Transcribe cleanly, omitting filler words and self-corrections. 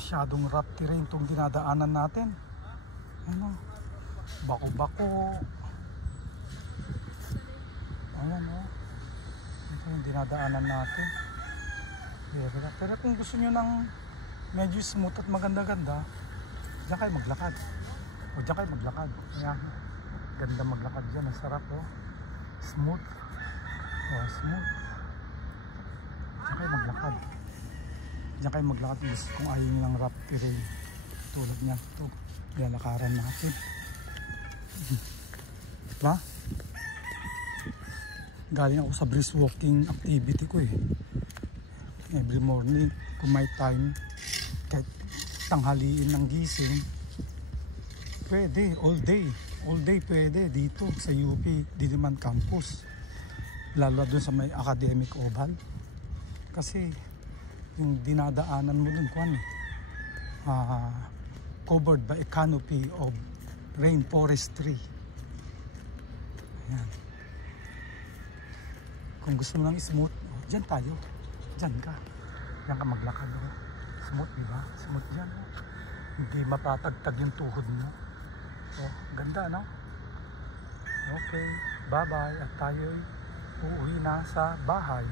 Masyadong rough terrain itong dinadaanan natin. Ano, bako-bako. Ayan o. Ito yung dinadaanan natin. Pero kung gusto nyo ng medyo smooth at maganda-ganda, diyan kayo maglakad. O diyan kayo maglakad. Ayan. Ganda maglakad dyan. Ang sarap o. Smooth. O smooth. Diyan kayo maglakad. Diyan kayo maglakad kung ayaw nyo ng rough terrain. Tulad niya. Ito. Lalakaran natin. Diba? Galing ako sa brisk walking activity ko eh. Every morning, kung may time, kahit tanghaliin ng gising, pwede, all day. All day pwede dito sa UP Diliman Campus. Lalo dun sa may academic oval. Kasi yung dinadaanan mo dun, covered by a canopy of rainforestry. Ayan. Kung gusto mo lang smooth, dyan tayo. Dyan ka. Dyan ka maglakad. Smooth, diba? Smooth dyan. Hindi matatagtag yung tuhod mo. So, ganda, no? Okay. Bye-bye. At tayo'y uuwi na sa bahay.